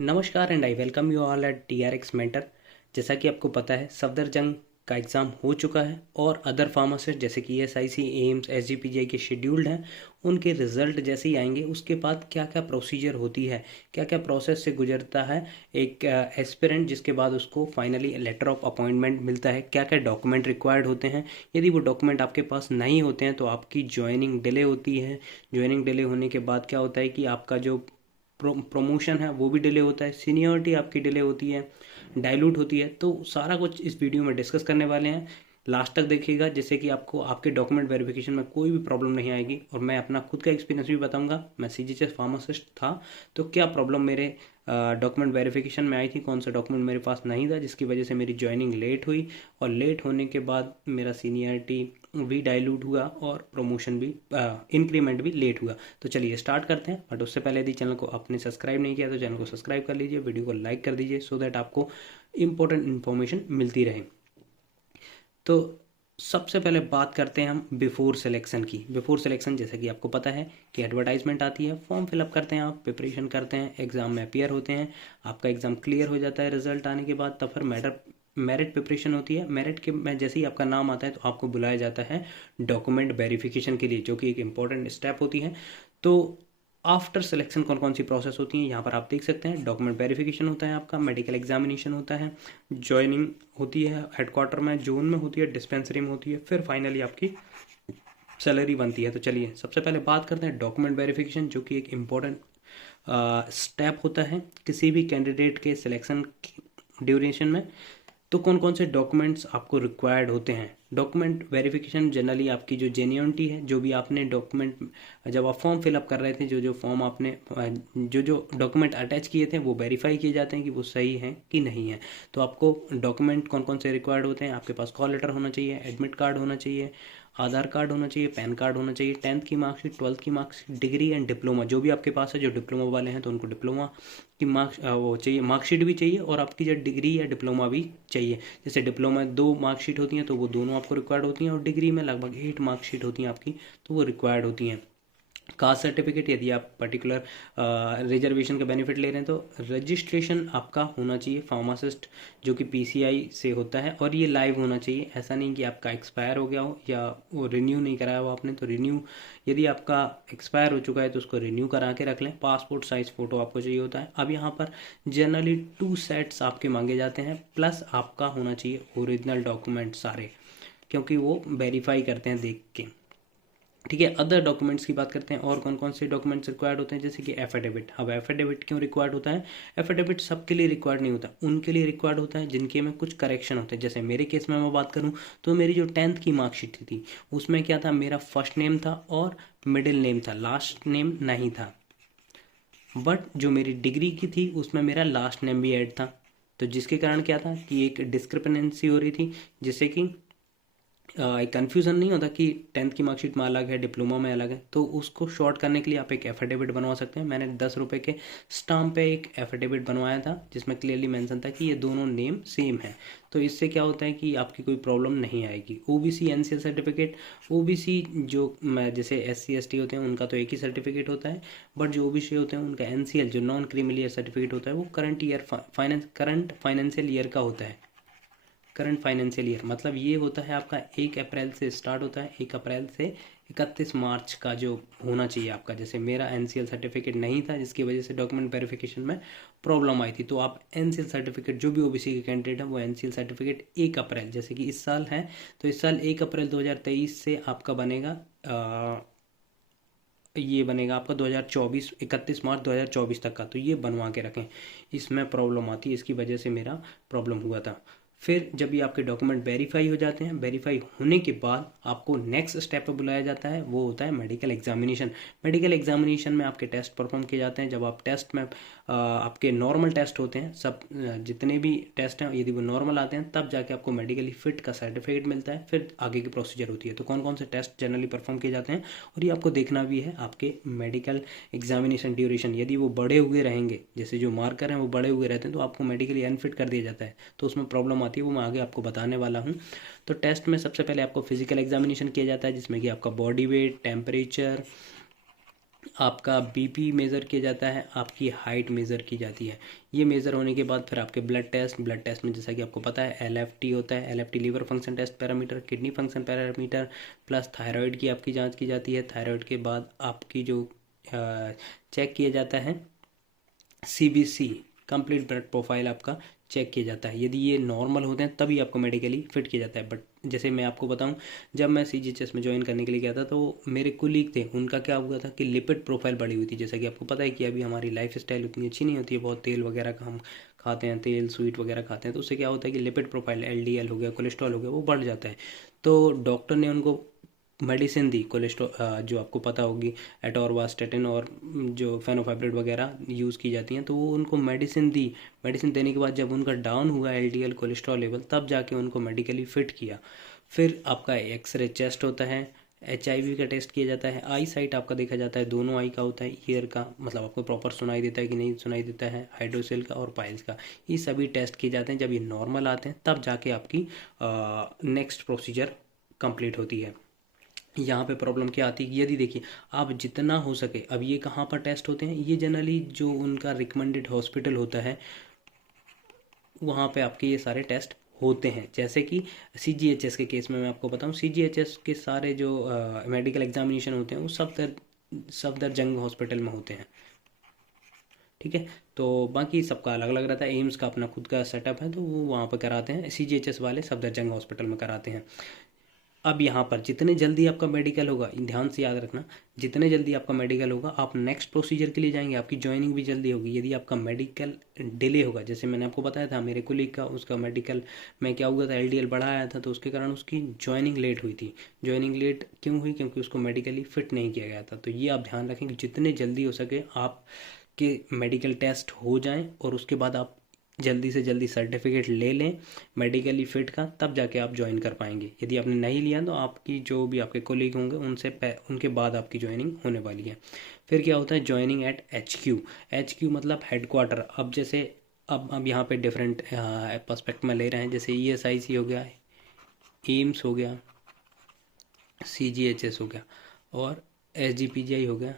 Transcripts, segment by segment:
नमस्कार and I welcome you all at TRX mentor. जैसा कि आपको पता है सफदरजंग का एग्ज़ाम हो चुका है और अदर फार्मासिस्ट जैसे कि SIC, एम्स, SGPGI के शेड्यूल्ड हैं। उनके रिज़ल्ट जैसे ही आएंगे उसके बाद क्या क्या प्रोसीजर होती है, क्या क्या प्रोसेस से गुजरता है एक एस्पिरेंट, जिसके बाद उसको फाइनली लेटर ऑफ अपॉइंटमेंट मिलता है, क्या क्या डॉक्यूमेंट रिक्वायर्ड होते हैं। यदि वो डॉक्यूमेंट आपके पास नहीं होते हैं तो आपकी ज्वाइनिंग डिले होती है। ज्वाइनिंग डिले होने के बाद क्या होता है कि आपका जो प्रमोशन है वो भी डिले होता है, सीनियरिटी आपकी डिले होती है, डाइल्यूट होती है। तो सारा कुछ इस वीडियो में डिस्कस करने वाले हैं। लास्ट तक देखिएगा जिससे कि आपको आपके डॉक्यूमेंट वेरिफिकेशन में कोई भी प्रॉब्लम नहीं आएगी। और मैं अपना खुद का एक्सपीरियंस भी बताऊंगा। मैं CGHS फार्मासिस्ट था तो क्या प्रॉब्लम मेरे डॉक्यूमेंट वेरिफिकेशन में आई थी, कौन सा डॉक्यूमेंट मेरे पास नहीं था जिसकी वजह से मेरी ज्वाइनिंग लेट हुई, और लेट होने के बाद मेरा सीनियरिटी भी डाइल्यूट हुआ और प्रमोशन भी इंक्रीमेंट भी लेट हुआ। तो चलिए स्टार्ट करते हैं। बट उससे पहले यदि चैनल को आपने सब्सक्राइब नहीं किया तो चैनल को सब्सक्राइब कर लीजिए, वीडियो को लाइक कर दीजिए सो दैट आपको इंपॉर्टेंट इन्फॉर्मेशन मिलती रहे। तो सबसे पहले बात करते हैं हम बिफोर सिलेक्शन की। बिफोर सिलेक्शन जैसा कि आपको पता है कि एडवर्टाइजमेंट आती है, फॉर्म फिलअप करते हैं, आप प्रिपरेशन करते हैं, एग्ज़ाम में अपियर होते हैं, आपका एग्ज़ाम क्लियर हो जाता है रिजल्ट आने के बाद। तब फिर मेरिट प्रिपरेशन होती है। मेरिट के में जैसे ही आपका नाम आता है तो आपको बुलाया जाता है डॉक्यूमेंट वेरिफिकेशन के लिए, जो कि एक इंपॉर्टेंट स्टेप होती है। तो आफ्टर सिलेक्शन कौन कौन सी प्रोसेस होती है यहाँ पर आप देख सकते हैं। डॉक्यूमेंट वेरिफिकेशन होता है, आपका मेडिकल एग्जामिनेशन होता है, ज्वाइनिंग होती है हेडक्वार्टर में, जोन में होती है, डिस्पेंसरी में होती है, फिर फाइनली आपकी सैलरी बनती है। तो चलिए सबसे पहले बात करते हैं डॉक्यूमेंट वेरिफिकेशन, जो कि एक इम्पॉर्टेंट स्टेप होता है किसी भी कैंडिडेट के सिलेक्शन ड्यूरेशन में। तो कौन कौन से डॉक्यूमेंट्स आपको रिक्वायर्ड होते हैं। डॉक्यूमेंट वेरिफिकेशन जनरली आपकी जो जेन्युइनिटी है, जो भी आपने डॉक्यूमेंट जब आप फॉर्म फिलअप कर रहे थे, जो जो फॉर्म आपने जो डॉक्यूमेंट अटैच किए थे वो वेरीफाई किए जाते हैं कि वो सही हैं कि नहीं है। तो आपको डॉक्यूमेंट कौन कौन से रिक्वायर्ड होते हैं, आपके पास कॉल लेटर होना चाहिए, एडमिट कार्ड होना चाहिए, आधार कार्ड होना चाहिए, पैन कार्ड होना चाहिए, 10th की मार्कशीट, 12th की मार्कशीट, डिग्री एंड डिप्लोमा जो भी आपके पास है। जो डिप्लोमा वाले हैं तो उनको डिप्लोमा की मार्क्स वो चाहिए, मार्कशीट भी चाहिए, और आपकी जो डिग्री या डिप्लोमा भी चाहिए। जैसे डिप्लोमा में 2 मार्कशीट होती हैं तो वो दोनों आपको रिक्वायर्ड होती हैं, और डिग्री में लगभग 8 मार्कशीट होती हैं आपकी, तो वो रिक्वायर्ड होती हैं। कास्ट सर्टिफिकेट, यदि आप पर्टिकुलर रिजर्वेशन का बेनिफिट ले रहे हैं तो रजिस्ट्रेशन आपका होना चाहिए फार्मासिस्ट, जो कि PCI से होता है, और ये लाइव होना चाहिए। ऐसा नहीं कि आपका एक्सपायर हो गया हो या वो रिन्यू नहीं कराया हो आपने, तो रिन्यू यदि आपका एक्सपायर हो चुका है तो उसको रिन्यू करा के रख लें। पासपोर्ट साइज फ़ोटो आपको चाहिए होता है। अब यहाँ पर जनरली 2 सेट्स आपके मांगे जाते हैं, प्लस आपका होना चाहिए ओरिजिनल डॉक्यूमेंट सारे, क्योंकि वो वेरीफाई करते हैं देख के। ठीक है, अदर डॉक्यूमेंट्स की बात करते हैं और कौन कौन से डॉक्यूमेंट्स रिक्वायर्ड होते हैं। जैसे कि एफिडेविट। अब एफिडेविट क्यों रिक्वायर्ड होता है। एफिडेविट सबके लिए रिक्वायर्ड नहीं होता, उनके लिए रिक्वायर्ड होता है जिनके में कुछ करेक्शन होते हैं। जैसे मेरे केस में मैं बात करूं तो मेरी जो 10th की मार्कशीट थी उसमें क्या था, मेरा फर्स्ट नेम था और मिडिल नेम था, लास्ट नेम नहीं था। बट जो मेरी डिग्री की थी उसमें मेरा लास्ट नेम भी ऐड था, तो जिसके कारण क्या था कि एक डिस्क्रिपेंसी हो रही थी, जिससे कि एक कन्फ्यूज़न नहीं होता कि 10th की मार्कशीट में अलग है, डिप्लोमा में अलग है। तो उसको शॉर्ट करने के लिए आप एक एफिडेविट बनवा सकते हैं। मैंने 10 रुपये के स्टाम्प पे एक एफिडेविट बनवाया था जिसमें क्लियरली मेंशन था कि ये दोनों नेम सेम है। तो इससे क्या होता है कि आपकी कोई प्रॉब्लम नहीं आएगी। OBC NCL certificate. OBC जो जैसे SC ST होते हैं उनका तो एक ही सर्टिफिकेट होता है, बट जो OBC होते हैं उनका NCL जो नॉन क्रीमिलियर ईयर सर्टिफिकेट होता है वो करंट फाइनेंशियल ईयर का होता है। करंट फाइनेंशियल ईयर मतलब ये होता है आपका 1 अप्रैल से स्टार्ट होता है, 1 अप्रैल से 31 मार्च का जो होना चाहिए आपका। जैसे मेरा NCL सर्टिफिकेट नहीं था जिसकी वजह से डॉक्यूमेंट वेरिफिकेशन में प्रॉब्लम आई थी, तो आप NCL सर्टिफिकेट जो भी OBC के कैंडिडेट हैं वो NCL सर्टिफिकेट 1 अप्रैल, जैसे कि इस साल है तो इस साल 1 अप्रैल 2023 से आपका बनेगा ये बनेगा आपका 2024 31 मार्च 2024 तक का। तो ये बनवा के रखें, इसमें प्रॉब्लम आती है, इसकी वजह से मेरा प्रॉब्लम हुआ था। फिर जब ये आपके डॉक्यूमेंट वेरीफाई हो जाते हैं, वेरीफाई होने के बाद आपको नेक्स्ट स्टेप पे बुलाया जाता है, वो होता है मेडिकल एग्जामिनेशन। मेडिकल एग्जामिनेशन में आपके टेस्ट परफॉर्म किए जाते हैं। जब आप टेस्ट में आपके नॉर्मल टेस्ट होते हैं, सब जितने भी टेस्ट हैं यदि वो नॉर्मल आते हैं तब जाके आपको मेडिकली फिट का सर्टिफिकेट मिलता है, फिर आगे की प्रोसीजर होती है। तो कौन कौन से टेस्ट जनरली परफॉर्म किए जाते हैं और ये आपको देखना भी है आपके मेडिकल एग्जामिनेशन ड्यूरेशन। यदि वो बढ़े हुए रहेंगे, जैसे जो मार्कर हैं वो बढ़े हुए रहते हैं, तो आपको मेडिकली अनफिट कर दिया जाता है, तो उसमें प्रॉब्लम आती है, वो मैं आगे आपको बताने वाला हूँ। तो टेस्ट में सबसे पहले आपको फिजिकल एग्जामिनेशन किया जाता है जिसमें कि आपका बॉडी वेट, टेम्परेचर, आपका बीपी मेज़र किया जाता है, आपकी हाइट मेज़र की जाती है। ये मेज़र होने के बाद फिर आपके ब्लड टेस्ट में जैसा कि आपको पता है एलएफटी होता है, LFT liver function test parameter, kidney function parameter, plus thyroid की आपकी जांच की जाती है। थायराइड के बाद आपकी जो चेक किया जाता है सीबीसी, कंप्लीट ब्लड प्रोफाइल आपका चेक किया जाता है। यदि ये नॉर्मल होते हैं तभी आपको मेडिकली फिट किया जाता है। बट जैसे मैं आपको बताऊं, जब मैं सीजीएचएस में ज्वाइन करने के लिए गया था तो मेरे कुलीग थे, उनका क्या हुआ था कि लिपिड प्रोफाइल बढ़ी हुई थी। जैसा कि आपको पता है कि अभी हमारी लाइफ स्टाइल उतनी अच्छी नहीं होती है, बहुत तेल वगैरह का हम खाते हैं, तेल स्वीट वगैरह खाते हैं, तो उससे क्या होता है कि लिपिड प्रोफाइल एलडीएल हो गया, कोलेस्ट्रॉल हो गया, वो बढ़ जाता है। तो डॉक्टर ने उनको मेडिसिन दी कोलेस्ट्रॉल, जो आपको पता होगी एटोरवास्टेटिन और जो फेनोफाइब्रिड वगैरह यूज़ की जाती हैं, तो वो उनको मेडिसिन दी। मेडिसिन देने के बाद जब उनका डाउन हुआ एलडीएल कोलेस्ट्रॉल लेवल, तब जाके उनको मेडिकली फिट किया। फिर आपका एक्सरे चेस्ट होता है, एचआईवी का टेस्ट किया जाता है, आई साइट आपका देखा जाता है, दोनों आई का होता है, ईयर का मतलब आपको प्रॉपर सुनाई देता है कि नहीं सुनाई देता है, हाइड्रोसेल का और पाइल्स का, ये सभी टेस्ट किए जाते हैं। जब ये नॉर्मल आते हैं तब जाके आपकी नेक्स्ट प्रोसीजर कंप्लीट होती है। यहाँ पे प्रॉब्लम क्या आती है, यदि देखिए आप जितना हो सके, अब ये कहाँ पर टेस्ट होते हैं, ये जनरली जो उनका रिकमेंडेड हॉस्पिटल होता है वहाँ पे आपके ये सारे टेस्ट होते हैं। जैसे कि सीजीएचएस के केस में मैं आपको बताऊँ, सीजीएचएस के सारे जो मेडिकल एग्जामिनेशन होते हैं वो सफदरजंग हॉस्पिटल में होते हैं। ठीक है, तो बाकी सबका अलग अलग रहता है। एम्स का अपना खुद का सेटअप है, तो वो वहाँ पर कराते हैं, सीजीएचएस वाले सफदरजंग हॉस्पिटल में कराते हैं। अब यहाँ पर जितने जल्दी आपका मेडिकल होगा, ध्यान से याद रखना, जितने जल्दी आपका मेडिकल होगा आप नेक्स्ट प्रोसीजर के लिए जाएंगे, आपकी ज्वाइनिंग भी जल्दी होगी। यदि आपका मेडिकल डिले होगा, जैसे मैंने आपको बताया था मेरे कोलीग का, उसका मेडिकल में क्या हुआ था, एलडीएल बढ़ा आया था, तो उसके कारण उसकी ज्वाइनिंग लेट हुई थी। ज्वाइनिंग लेट क्यों हुई, क्योंकि उसको मेडिकली फिट नहीं किया गया था। तो ये आप ध्यान रखें कि जितने जल्दी हो सके आप के मेडिकल टेस्ट हो जाएं और उसके बाद आप जल्दी से जल्दी सर्टिफिकेट ले लें मेडिकली फ़िट का, तब जाके आप ज्वाइन कर पाएंगे। यदि आपने नहीं लिया तो आपकी जो भी आपके कोलीग होंगे उनके बाद आपकी ज्वाइनिंग होने वाली है। फिर क्या होता है, ज्वाइनिंग एट एचक्यू। एचक्यू मतलब हेडक्वार्टर। अब जैसे अब यहाँ पे डिफरेंट पर्सपेक्ट में ले रहे हैं, जैसे ईएसआईसी हो गया, एम्स हो गया, सीजीएचएस हो गया और एसजीपीजीआई हो गया।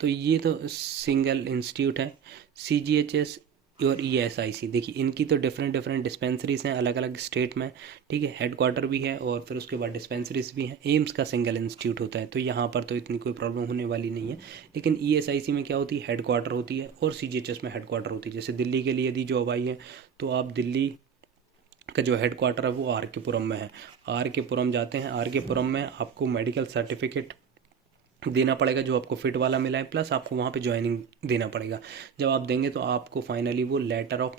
तो ये तो सिंगल इंस्टीट्यूट है। सीजीएचएस और ईएसआईसी, देखिए इनकी तो डिफरेंट डिफरेंट डिस्पेंसरीज हैं अलग अलग स्टेट में। ठीक है, हेडक्वार्टर भी है और फिर उसके बाद डिस्पेंसरीज भी हैं। एम्स का सिंगल इंस्टीट्यूट होता है, तो यहाँ पर तो इतनी कोई प्रॉब्लम होने वाली नहीं है। लेकिन ईएसआईसी में क्या होती है, हेडक्वार्टर होती है, और सीजीएचएस में हेडक्वार्टर होती है। जैसे दिल्ली के लिए यदि जॉब आई है तो आप दिल्ली का जो हेडक्वार्टर है वो आर के पुरम में है, आर के पुरम जाते हैं। आर के पुरम में आपको मेडिकल सर्टिफिकेट देना पड़ेगा जो आपको फिट वाला मिला है, प्लस आपको वहाँ पे ज्वाइनिंग देना पड़ेगा। जब आप देंगे तो आपको फाइनली वो लेटर ऑफ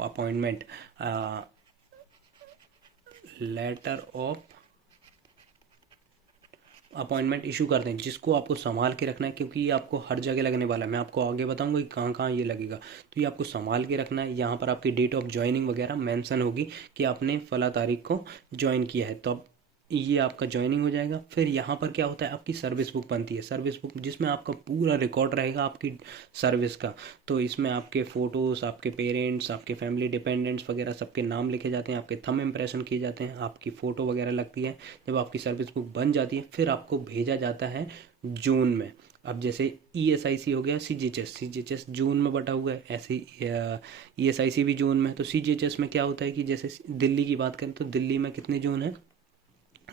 अपॉइंटमेंट इशू कर दें, जिसको आपको संभाल के रखना है, क्योंकि ये आपको हर जगह लगने वाला है। मैं आपको आगे बताऊंगा कि कहाँ कहाँ ये लगेगा, तो ये आपको संभाल के रखना है। यहाँ पर आपकी डेट ऑफ ज्वाइनिंग वगैरह मेंशन होगी कि आपने फला तारीख को ज्वाइन किया है, तो अब ये आपका ज्वाइनिंग हो जाएगा। फिर यहाँ पर क्या होता है, आपकी सर्विस बुक बनती है, सर्विस बुक जिसमें आपका पूरा रिकॉर्ड रहेगा आपकी सर्विस का। तो इसमें आपके फ़ोटोज़, आपके पेरेंट्स, आपके फैमिली डिपेंडेंट्स वगैरह सबके नाम लिखे जाते हैं, आपके थंब इम्प्रेशन किए जाते हैं, आपकी फ़ोटो वगैरह लगती है। जब आपकी सर्विस बुक बन जाती है फिर आपको भेजा जाता है जून में। अब जैसे ईएसआईसी हो गया, सीजीएचएस जून में बटा हुआ है, ऐसे ईएसआईसी भी जून में। तो सीजीएचएस में क्या होता है कि जैसे दिल्ली की बात करें तो दिल्ली में कितने जून है,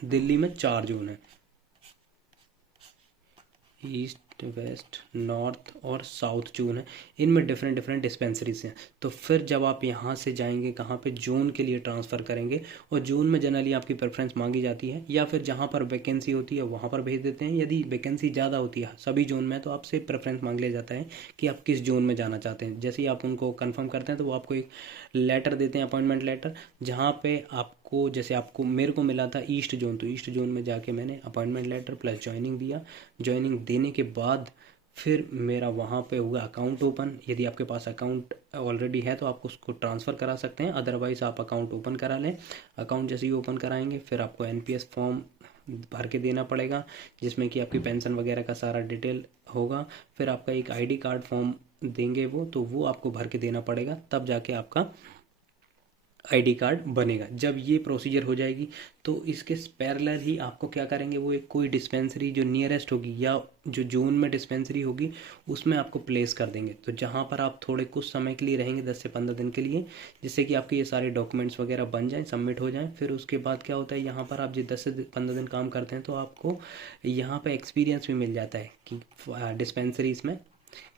दिल्ली में 4 जोन है, ईस्ट वेस्ट नॉर्थ और साउथ जोन है। इनमें डिफरेंट डिफरेंट डिस्पेंसरीज हैं। तो फिर जब आप यहाँ से जाएंगे कहाँ पे, जोन के लिए ट्रांसफ़र करेंगे, और जोन में जनरली आपकी प्रेफरेंस मांगी जाती है, या फिर जहाँ पर वैकेंसी होती है वहाँ पर भेज देते हैं। यदि वैकेंसी ज़्यादा होती है सभी जोन में तो आपसे प्रेफरेंस मांग लिया जाता है कि आप किस जोन में जाना चाहते हैं। जैसे ही आप उनको कन्फर्म करते हैं तो वो आपको एक लेटर देते हैं, अपॉइंटमेंट लेटर, जहाँ पे आपको, जैसे आपको मेरे को मिला था ईस्ट जोन, तो ईस्ट जोन में जाके मैंने अपॉइंटमेंट लेटर प्लस ज्वाइनिंग दिया। ज्वाइनिंग देने के बाद फिर मेरा वहाँ पे हुआ अकाउंट ओपन। यदि आपके पास अकाउंट ऑलरेडी है तो आप उसको ट्रांसफ़र करा सकते हैं, अदरवाइज़ आप अकाउंट ओपन करा लें। अकाउंट जैसे ही ओपन कराएंगे फिर आपको एनपीएस फॉर्म भर के देना पड़ेगा, जिसमें कि आपकी पेंशन वगैरह का सारा डिटेल होगा। फिर आपका एक आईडी कार्ड फॉर्म देंगे वो, तो वो आपको भर के देना पड़ेगा, तब जाके आपका आईडी कार्ड बनेगा। जब ये प्रोसीजर हो जाएगी तो इसके पैरेलल ही आपको क्या करेंगे, वो एक कोई डिस्पेंसरी जो नियरेस्ट होगी या जो जोन में डिस्पेंसरी होगी उसमें आपको प्लेस कर देंगे। तो जहाँ पर आप थोड़े कुछ समय के लिए रहेंगे, 10 से 15 दिन के लिए, जिससे कि आपके ये सारे डॉक्यूमेंट्स वगैरह बन जाएं, सबमिट हो जाएं। फिर उसके बाद क्या होता है, यहाँ पर आप जो 10 से 15 दिन काम करते हैं तो आपको यहाँ पर एक्सपीरियंस भी मिल जाता है कि डिस्पेंसरीज में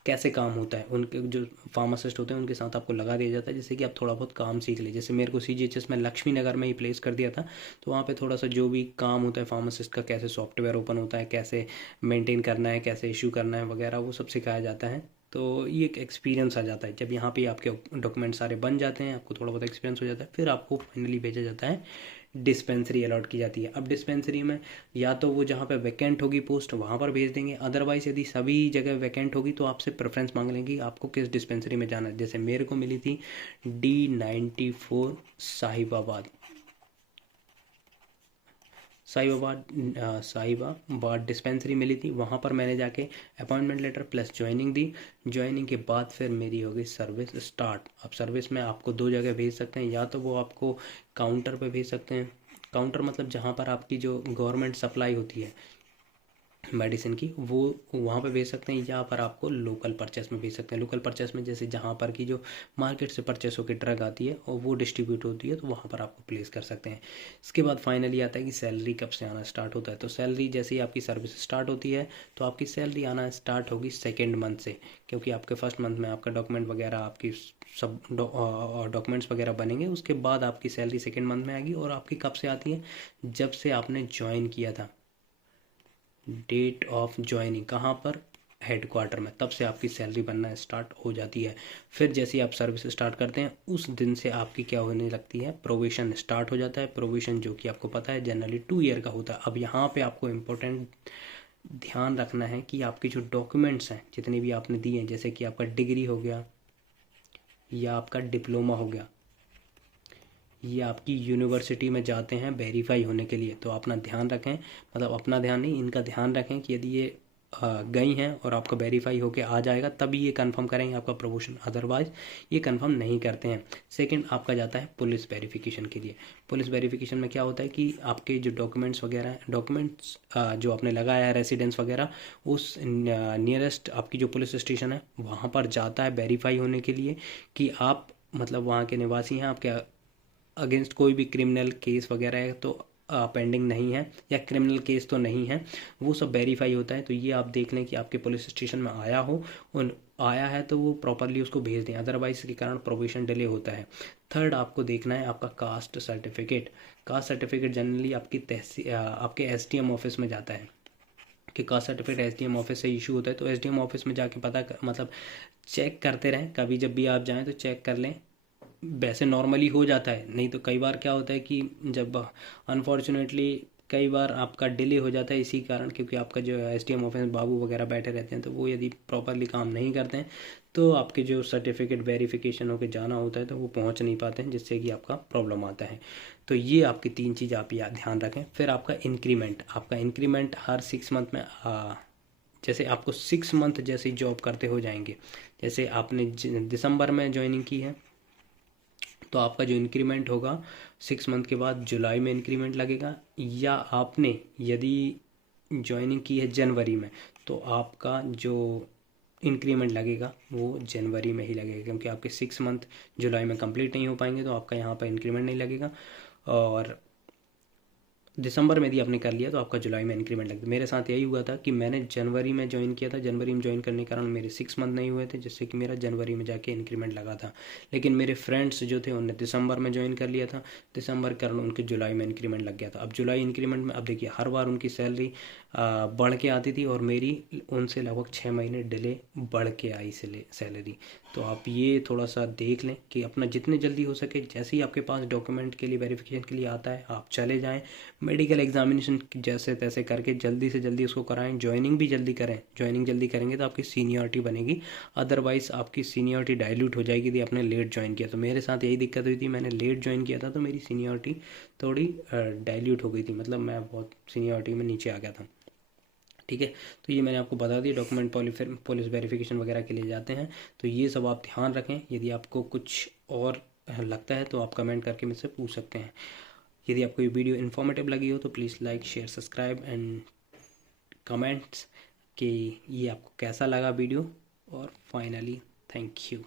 कैसे काम होता है। उनके जो फार्मासिस्ट होते हैं उनके साथ आपको लगा दिया जाता है, जिससे कि आप थोड़ा बहुत काम सीख लें। जैसे मेरे को CGHS में लक्ष्मी नगर में ही प्लेस कर दिया था, तो वहाँ पे थोड़ा सा जो भी काम होता है फार्मासिस्ट का, कैसे सॉफ्टवेयर ओपन होता है, कैसे मेंटेन करना है, कैसे इशू करना है वगैरह, वो सब सिखाया जाता है। तो ये एक एक्सपीरियंस आ जाता है। जब यहाँ पे आपके डॉक्यूमेंट सारे बन जाते हैं, आपको थोड़ा बहुत एक्सपीरियंस हो जाता है, फिर आपको फाइनली भेजा जाता है, डिस्पेंसरी अलॉट की जाती है। अब डिस्पेंसरी में या तो वो जहाँ पे वैकेंट होगी पोस्ट वहाँ पर भेज देंगे, अदरवाइज यदि सभी जगह वैकेंट होगी तो आपसे प्रेफरेंस मांग लेंगे आपको किस डिस्पेंसरी में जाना है। जैसे मेरे को मिली थी D94 साहिबाबाद, साहिबाबाद डिस्पेंसरी मिली थी। वहाँ पर मैंने जाके अपॉइंटमेंट लेटर प्लस ज्वाइनिंग दी। ज्वाइनिंग के बाद फिर मेरी हो गई सर्विस स्टार्ट। अब सर्विस में आपको दो जगह भेज सकते हैं, या तो वो आपको काउंटर पे भेज सकते हैं। काउंटर मतलब जहाँ पर आपकी जो गवर्नमेंट सप्लाई होती है मेडिसिन की, वो वहाँ पे भेज सकते हैं, या पर आपको लोकल परचेस में भेज सकते हैं। लोकल परचेस में जैसे जहाँ पर की जो मार्केट से परचेस होकर ड्रग आती है और वो डिस्ट्रीब्यूट होती है, तो वहाँ पर आपको प्लेस कर सकते हैं। इसके बाद फाइनली आता है कि सैलरी कब से आना स्टार्ट होता है। तो सैलरी जैसे ही आपकी सर्विस स्टार्ट होती है तो आपकी सैलरी आना स्टार्ट होगी सेकेंड मंथ से, क्योंकि आपके फर्स्ट मंथ में आपका डॉक्यूमेंट वगैरह, आपकी सब डॉक्यूमेंट्स वगैरह बनेंगे। उसके बाद आपकी सैलरी सेकेंड मंथ में आएगी। और आपकी कब से आती है, जब से आपने ज्वाइन किया था, डेट ऑफ ज्वाइनिंग, कहाँ पर, हेडक्वार्टर में, तब से आपकी सैलरी बनना स्टार्ट हो जाती है। फिर जैसे ही आप सर्विस स्टार्ट करते हैं उस दिन से आपकी क्या होने लगती है, प्रोविशन स्टार्ट हो जाता है। प्रोविशन जो कि आपको पता है जनरली 2 ईयर का होता है। अब यहाँ पे आपको इम्पोर्टेंट ध्यान रखना है कि आपके जो डॉक्यूमेंट्स हैं जितने भी आपने दिए हैं, जैसे कि आपका डिग्री हो गया या आपका डिप्लोमा हो गया, ये आपकी यूनिवर्सिटी में जाते हैं वेरीफाई होने के लिए। तो अपना ध्यान रखें, मतलब अपना ध्यान नहीं, इनका ध्यान रखें कि यदि ये गई हैं और आपका वेरीफाई होके आ जाएगा तभी ये कंफर्म करेंगे आपका प्रमोशन, अदरवाइज ये कंफर्म नहीं करते हैं। सेकंड आपका जाता है पुलिस वेरिफिकेशन के लिए। पुलिस वेरिफिकेशन में क्या होता है कि आपके जो डॉक्यूमेंट्स वगैरह हैं, डॉक्यूमेंट्स जो आपने लगाया है, रेसिडेंस वगैरह, उस नियरेस्ट आपकी जो पुलिस स्टेशन है वहाँ पर जाता है वेरीफाई होने के लिए कि आप मतलब वहाँ के निवासी हैं, आपके अगेंस्ट कोई भी क्रिमिनल केस वगैरह है तो पेंडिंग नहीं है, या क्रिमिनल केस तो नहीं है, वो सब वेरीफाई होता है। तो ये आप देख लें कि आपके पुलिस स्टेशन में आया हो, उन आया है तो वो प्रॉपरली उसको भेज दें, अदरवाइज के कारण प्रोविशन डिले होता है। थर्ड आपको देखना है आपका caste certificate. Caste certificate generally आपकी तहसील आपके SDM ऑफिस में जाता है, कि कास्ट सर्टिफिकेट SDM ऑफिस से इशू होता है। तो SDM ऑफिस में जाके मतलब चेक करते रहें, कभी जब भी आप जाएँ तो चेक कर लें। वैसे नॉर्मली हो जाता है, नहीं तो कई बार क्या होता है कि जब अनफॉर्चुनेटली कई बार आपका डिले हो जाता है इसी कारण, क्योंकि आपका जो SDM ऑफिस में बाबू वगैरह बैठे रहते हैं, तो वो यदि प्रॉपरली काम नहीं करते हैं तो आपके जो सर्टिफिकेट वेरिफिकेशन होकर जाना होता है तो वो पहुंच नहीं पाते हैं, जिससे कि आपका प्रॉब्लम आता है। तो ये आपकी 3 चीज़ आप याद ध्यान रखें। फिर आपका इंक्रीमेंट हर 6 मंथ में जैसे आपको 6 मंथ जैसे जॉब करते हो जाएंगे, जैसे आपने दिसंबर में ज्वाइनिंग की है तो आपका जो इंक्रीमेंट होगा 6 मंथ के बाद जुलाई में इंक्रीमेंट लगेगा, या आपने यदि ज्वाइनिंग की है जनवरी में तो आपका जो इंक्रीमेंट लगेगा वो जनवरी में ही लगेगा, क्योंकि आपके 6 मंथ जुलाई में कंप्लीट नहीं हो पाएंगे तो आपका यहाँ पर इंक्रीमेंट नहीं लगेगा। और दिसंबर में यदि आपने कर लिया तो आपका जुलाई में इंक्रीमेंट लगता है। मेरे साथ यही हुआ था कि मैंने जनवरी में ज्वाइन किया था, जनवरी में ज्वाइन करने के कारण मेरे 6 मंथ नहीं हुए थे, जिससे कि मेरा जनवरी में जाके इंक्रीमेंट लगा था। लेकिन मेरे फ्रेंड्स जो थे उन्होंने दिसंबर में ज्वाइन कर लिया था, दिसंबर के कारण उनके जुलाई में इंक्रीमेंट लग गया था। अब जुलाई इंक्रीमेंट में अब देखिए हर बार उनकी सैलरी बढ़ के आती थी और मेरी उनसे लगभग 6 महीने डिले बढ़ के आई सैलरी। तो आप ये थोड़ा सा देख लें कि अपना जितने जल्दी हो सके, जैसे ही आपके पास डॉक्यूमेंट के लिए वेरिफिकेशन के लिए आता है आप चले जाएं, मेडिकल एग्जामिनेशन जैसे तैसे करके जल्दी से जल्दी उसको कराएं, ज्वाइनिंग भी जल्दी करें। ज्वाइनिंग जल्दी करेंगे तो आपकी सीनियरिटी बनेगी, अदरवाइज आपकी सीनियरिटी डाइल्यूट हो जाएगी यदि आपने लेट ज्वाइन किया। तो मेरे साथ यही दिक्कत हुई थी, मैंने लेट ज्वाइन किया था तो मेरी सीनियरिटी थोड़ी डाइल्यूट हो गई थी, मतलब मैं बहुत सीनियरिटी में नीचे आ गया था। ठीक है, तो ये मैंने आपको बता दिया डॉक्यूमेंट पुलिस वेरिफिकेशन वगैरह के लिए जाते हैं। तो ये सब आप ध्यान रखें। यदि आपको कुछ और लगता है तो आप कमेंट करके मुझसे पूछ सकते हैं। यदि आपको ये वीडियो इन्फॉर्मेटिव लगी हो तो please like share subscribe and comments कि ये आपको कैसा लगा वीडियो। और फाइनली थैंक यू।